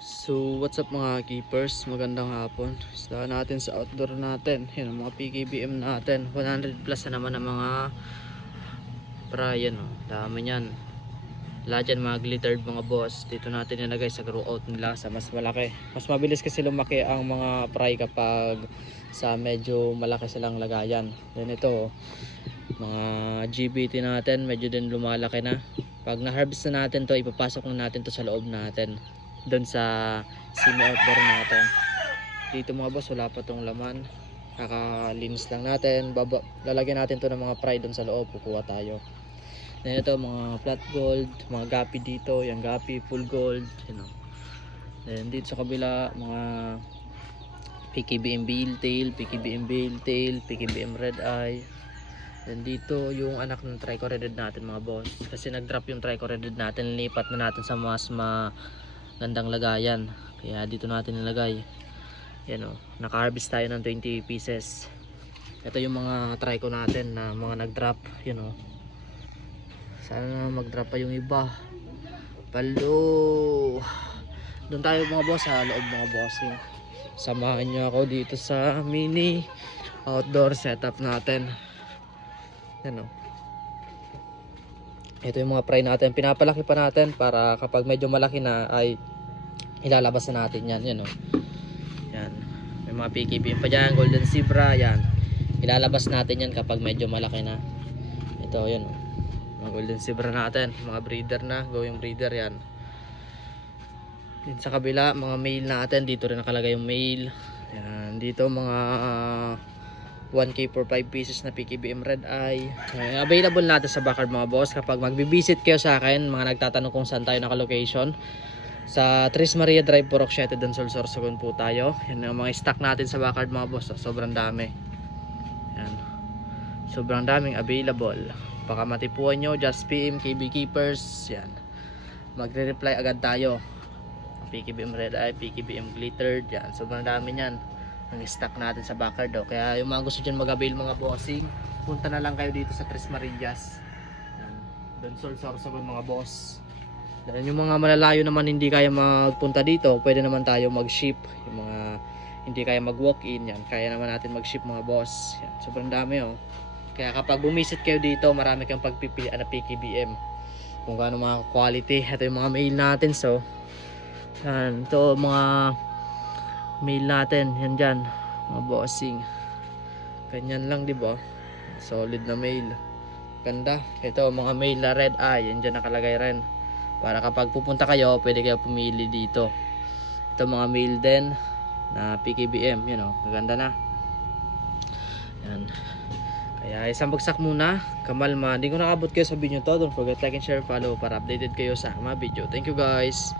So what's up mga keepers, magandang hapon. Isdahan natin sa outdoor natin. Yan ang mga PKBM natin, 100 plus na naman ang mga Brian, oh. Dami yan. Lahat yan mga glittered mga boss. Dito natin nilagay sa grow out nila sa mas malaki. Mas mabilis kasi lumaki ang mga fry kapag sa medyo malaki silang lagayan. Yan ito, oh. Mga GBT natin medyo din lumalaki na. Pag na-harvest na natin to, ipapasok na natin to sa loob natin, doon sa semi outdoor natin. Dito mga boss, wala pa tong laman, kakalinis lang natin. Lalagyan natin to ng mga fry doon sa loob, kukuha tayo. Then ito mga flat gold, mga gapi dito, yung gapi full gold, you know. Then dito sa kabila mga PKBM Bale Tail, PKBM Bale Tail, PKBM Red Eye. Then dito yung anak ng tricoreded natin mga boss, kasi nag-drop yung tricoreded natin, lipat na natin sa mas magandang lagayan, kaya dito natin nilagay. Yan o, naka-harvest tayo ng 20 pieces. Ito yung mga trico natin na mga nag-drop, yun o. Sana mag-drop pa yung iba. Palo, doon tayo mga boss sa loob mga bossing. Samahan nyo ako dito sa mini outdoor setup natin. Yan o, ito yung mga fry natin, pinapalaki pa natin para kapag medyo malaki na ay ilalabas na natin yan. Yan o, yan, may mga PKBM pa dyan, golden zebra, yan ilalabas natin yan kapag medyo malaki na. Ito yan o, mga golden zebra natin, mga breeder na, going breeder yan. Din sa kabila mga male natin, dito rin nakalagay yung male. Yan, dito mga 1K for 5 pieces na PKBM Red Eye. Available natin sa backyard mga boss. Kapag magbibisit kayo sa akin, mga nagtatanong kung saan tayo naka-location, sa Tres Maria Drive, Purok 7, Don Sol, Sorsogon po tayo. Yan ang mga stock natin sa backyard mga boss. Sobrang dami. Yan, sobrang daming available. Baka matipuan nyo, just PM KB Keepers. Yan, magre-reply agad tayo. PKBM Red Eye, PKBM Glittered, yan, sobrang dami yan ang stock natin sa backyard daw. Kaya yung mga gusto dyan mag-avail mga bossing, punta na lang kayo dito sa Tres Marias, Don Sol, Sorsogon mga boss. Dahil yung mga malalayo naman hindi kaya magpunta dito, pwede naman tayo mag-ship. Yung mga hindi kaya mag-walk-in, yan, kaya naman natin mag-ship mga boss. Yan, sobrang dami oh. Kaya kapag bumisit kayo dito, marami kang pagpipilian na PKBM kung gaano mga quality. Ito yung mga mail natin, so yan, ito mga mail natin, yan dyan mga bossing, ganyan lang diba, solid na mail, ganda. Ito mga mail na Red Eye, yan dyan nakalagay rin, para kapag pupunta kayo pwede kayo pumili dito. Ito mga mail din na PKBM, you know, maganda na yan. Kaya isang bagsak muna, kamalma. Hindi ko nakabot kayo sa video to, don't forget like and share, follow para updated kayo sa mga video. Thank you guys.